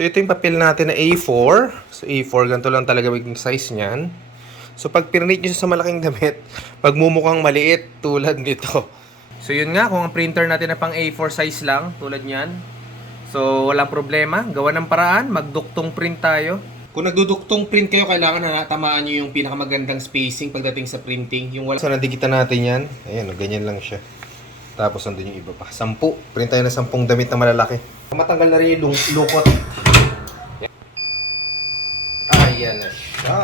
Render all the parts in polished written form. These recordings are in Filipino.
So, ito yung papel natin na A4. So, A4, ganito lang talaga maging size niyan. So, pag pinrint nyo siya sa malaking damit, magmumukhang maliit tulad nito. So, yun nga, kung ang printer natin na pang A4 size lang, tulad niyan. So, walang problema. Gawa ng paraan, magduktong print tayo. Kung nagduduktong print kayo, kailangan na tamaan nyo yung pinakamagandang spacing pagdating sa printing. Yung wala. So, nadigitan natin yan. Ayan, ganyan lang siya. Tapos, nandun yung iba pa. 10. Print tayo ng 10 damit na malalaki. Matanggal na rin yung lukot. Ayan na siya.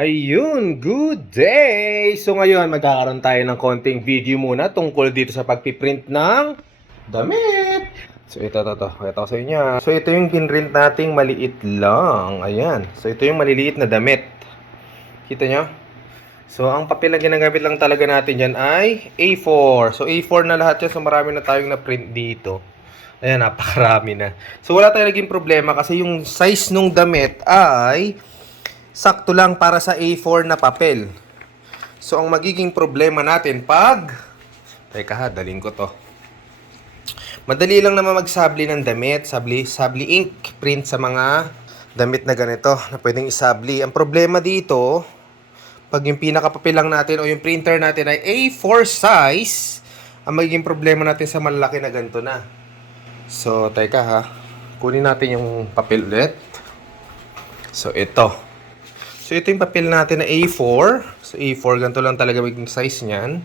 Ayun, good day! So ngayon, magkakaroon tayo ng konting video muna tungkol dito sa pagpiprint ng damit. So ito. Pakita ko sa inyo. So ito yung pinrint nating maliit lang. Ayan. So ito yung maliliit na damit. Kita nyo? So ang papel na ginagamit lang talaga natin yan ay A4. So A4 na lahat yan. So marami na tayong na-print dito. Ayan, napakarami na. So wala tayong naging problema kasi yung size nung damit ay sakto lang para sa A4 na papel. So, ang magiging problema natin pag... Teka ha, dalhin ko to. Madali lang naman magsabli ng damit. Sabli ink. Print sa mga damit na ganito na pwedeng isabli. Ang problema dito, pag yung pinakapapel lang natin o yung printer natin ay A4 size, ang magiging problema natin sa malaki na ganito na. So, teka ha. Kunin natin yung papel ulit. So, ito. So, ito yung papel natin na A4. So, A4, ganito lang talaga maging size niyan.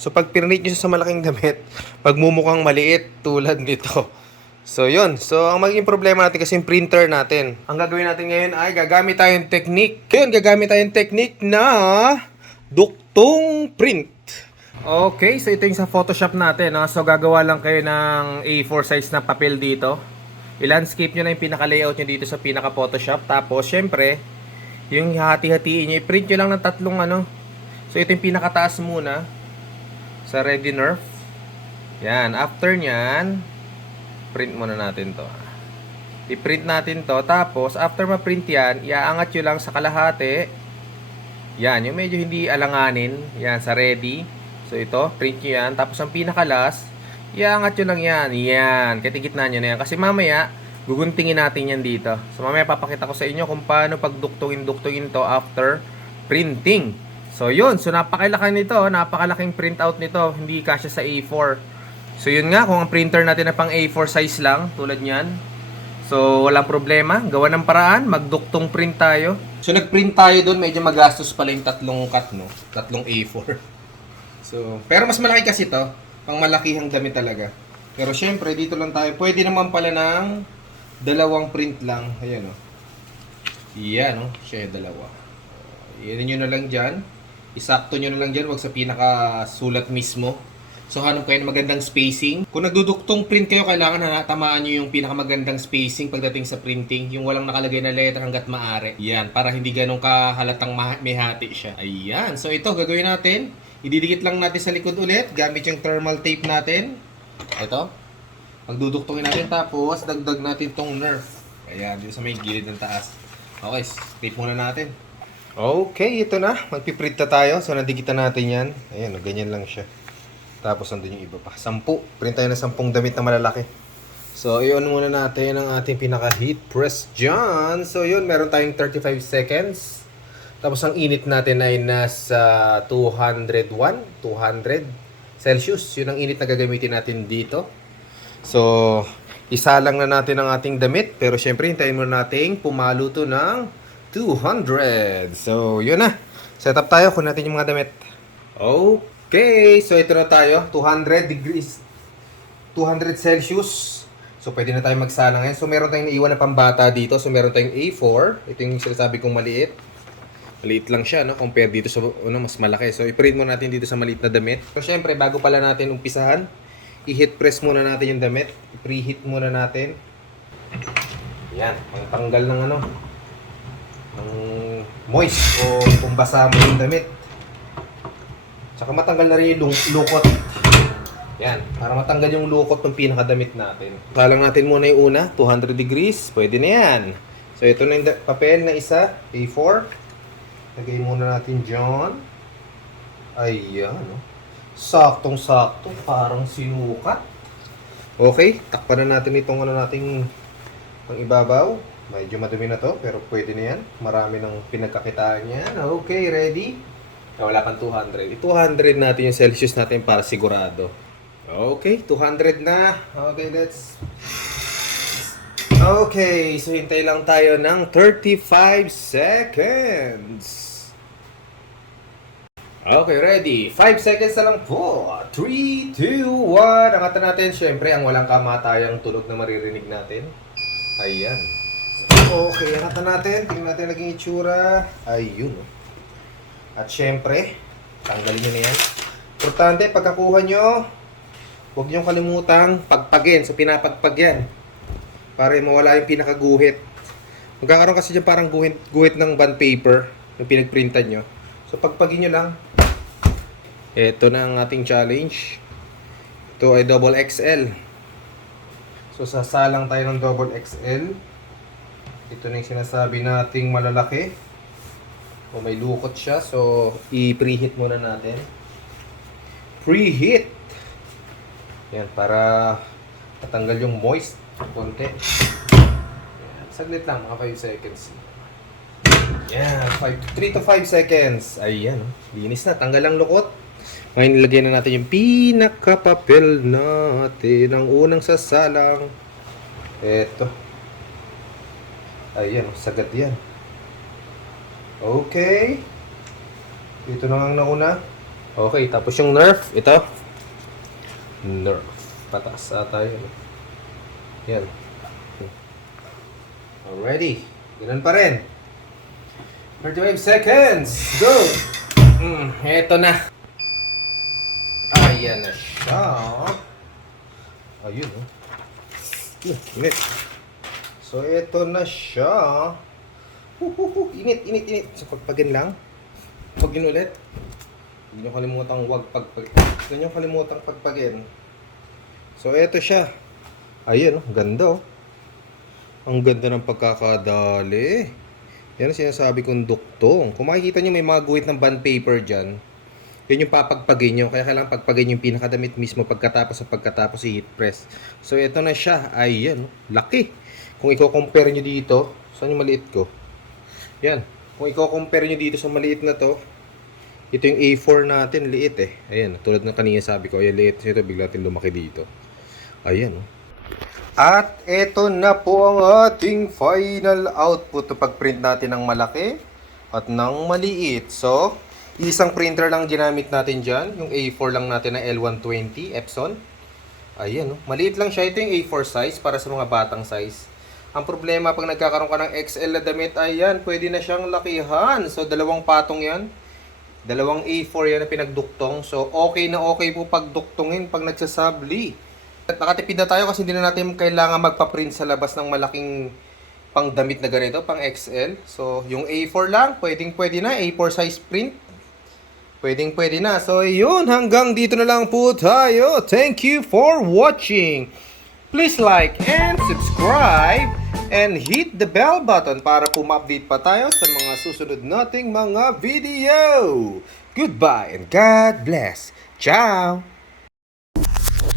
So, pag pinrint nyo siya sa malaking damit, magmumukhang maliit tulad nito. So, yun. So, ang magiging problema natin kasi yung printer natin. Ang gagawin natin ngayon ay gagamit tayong technique. Ngayon, gagamit tayong technique na duktong print. Okay, so ito yung sa Photoshop natin. No? So, gagawa lang kayo ng A4 size na papel dito. I-landscape nyo na yung pinaka-layout nyo dito sa pinaka-Photoshop. Tapos, syempre, yung hati-hatiin nyo, i-print nyo lang ng tatlong ano. So, ito yung pinakataas muna. Sa Ready Nerf. Yan. After nyan, print muna natin to. I-print natin to. Tapos, after ma-print yan, iaangat nyo lang sa kalahati. Yan. Yung medyo hindi alanganin. Yan. Sa Ready. So, ito. Print nyo yan. Tapos, ang pinakalas, iaangat nyo lang yan. Yan. Katigitna nyo na yan. Kasi mamaya, guguntingin natin yan dito. So mamaya papakita ko sa inyo kung paano pagduktungin to after printing. So yun, so napakalaki nito, napakalaking printout nito, hindi kasya sa A4. So yun nga, kung ang printer natin na pang A4 size lang, tulad niyan. So walang problema, gawa ng paraan, magduktong print tayo. So nagprint tayo doon, medyo magastos pala yung tatlong cut, no? Tatlong A4. So, pero mas malaki kasi to, pang malakihang damit talaga. Pero syempre, dito lang tayo, pwede naman pala ng dalawang print lang. Ayan o. Yan o. Siya yung dalawa. Yan nyo na lang dyan. Isakto nyo na lang dyan. Huwag sa pinakasulat mismo. So, hanap kayo ng magandang spacing. Kung nagduduktong print kayo, kailangan na tamaan nyo yung pinakamagandang spacing pagdating sa printing. Yung walang nakalagay na letter hanggat maaari. Yan. Para hindi ganun kahalatang may hati siya. Ayan. So, ito. Gagawin natin. Ididikit lang natin sa likod ulit. Gamit yung thermal tape natin. Ito. Magduduktungin natin tapos dagdag natin tong Nerf. Ayan, dito sa may gilid ng taas. Okay, tape muna natin. Okay, ito na. Magpiprint na tayo. So, nadigitan natin yan. Ayan, ganyan lang siya. Tapos, nandun yung iba pa. 10. Print tayo ng 10 damit na malalaki. So, i-on muna natin ang ating pinaka-heat press dyan. So, yun, meron tayong 35 seconds. Tapos, ang init natin ay nasa 201, 200 Celsius. Yun ang init na gagamitin natin dito. So, isa lang na natin ang ating damit. Pero syempre, hintayin muna natin pumalo to ng 200. So, yun na. Set up tayo. Kunin natin yung mga damit. Okay. So, ito na tayo. 200 degrees. 200 Celsius. So, pwede na tayo magsana ngayon. So, meron tayong naiwan na pambata dito. So, meron tayong A4. Ito yung sinasabi kong maliit. Maliit lang siya, no? Compare dito sa mas malaki. So, i-print muna natin dito sa maliit na damit. So, syempre, bago pala natin umpisahan, i-heat press muna natin yung damit. I-preheat muna natin. Yan. Pangtanggal ng ano. Ng moist o kung basa mo yung damit. Tsaka matanggal na rin yung lukot. Yan, para matanggal yung lukot ng pinakadamit natin. Kalang natin muna yung una, 200 degrees, pwede na yan. So ito na yung papel na isa, A4. Lagay muna natin dyan. Ayan, no? Saktong-sakto, parang sinukat. Okay, takpan na natin itong ano nating pang ibabaw. Medyo madumi na to, pero pwede na yan. Marami ng pinagkakitaan yan. Okay, ready? Wala pang 200. 200 natin yung Celsius natin para sigurado. Okay, 200 na. Okay, Okay, so hintay lang tayo ng 35 seconds. Okay, ready. 5 seconds na lang po. 3, 2, 1. Angatan natin, syempre, ang walang kamatayang tunog na maririnig natin. Ayan. Okay, angatan natin. Tingnan natin naging itsura. Ayun. At syempre, tanggalin nyo na yan. Importante, pagkakuha nyo, huwag nyo kalimutang pagpagin sa pinapagpag yan. Para mawala yung pinakaguhit. Magkakaroon kasi dyan parang guhit ng bond paper yung pinagprintan nyo. So pagpagin nyo lang. Ito na ang ating challenge. Ito ay double XL. So sasalang tayo ng double XL. Ito na yung sinasabi nating malalaki. O may lukot siya. So i-preheat muna natin. Preheat. Yan, para matanggal yung moist. Konti. Yan, saglit lang, mga 5 seconds. Yan, 3 to 5 seconds. Ayan, linis na. Tanggal ang lukot. Ngayon, nilagyan na natin yung pinakapapel natin. Ang unang sasalang. Eto. Ayan, sagad yan. Okay. Ito na ang nauna. Okay, tapos yung Nerf. Ito. Nerf. Pataas tayo. Yan. Already. Ganun pa rin. 35 seconds. Go! Eto na. Ayan na siya. Ayun, oh. Init. So, eto na siya. Init, init, init. So, pagpagin lang. Pagpagin ulit. Hindi nyo kalimutang Hindi nyo kalimutang pagpagin. So, eto siya. Ayan, oh. Ganda, oh. Ang ganda ng pagkakadali. Yan ang sinasabi kong duktong. Kung makikita nyo may mga guhit ng bond paper dyan, yun yung papagpagin nyo. Kaya kailangan pagpagin yung pinakadamit mismo pagkatapos si heat press. So, ito na siya. Ayan, laki. Kung i-compare nyo dito, saan yung maliit ko? Yan. Kung i-compare nyo dito sa maliit na to, ito yung A4 natin, liit eh. Ayan, tulad ng kanina sabi ko, ayan, liit. Ito, bigla natin lumaki dito. Ayan, oh. At ito na po ang ating final output to pag-print natin ng malaki at ng maliit. So, isang printer lang ginamit natin dyan. Yung A4 lang natin na L120 Epson. Ayan, oh. Maliit lang siya. Ito yung A4 size para sa mga batang size. Ang problema pag nagkakaroon ka ng XL na damit, ayan, pwede na siyang lakihan. So, dalawang patong yan. Dalawang A4 yan na pinagduktong. So, okay na okay po pagduktongin pag nagsasabli. At nakatipid na tayo kasi hindi na natin kailangan magpa-print sa labas ng malaking pangdamit na ganito, pang XL. So, yung A4 lang, pwedeng-pwede na. A4 size print. Pwedeng-pwede na. So, yun. Hanggang dito na lang po tayo. Thank you for watching. Please like and subscribe and hit the bell button para po ma-update pa tayo sa mga susunod nating mga video. Goodbye and God bless. Ciao!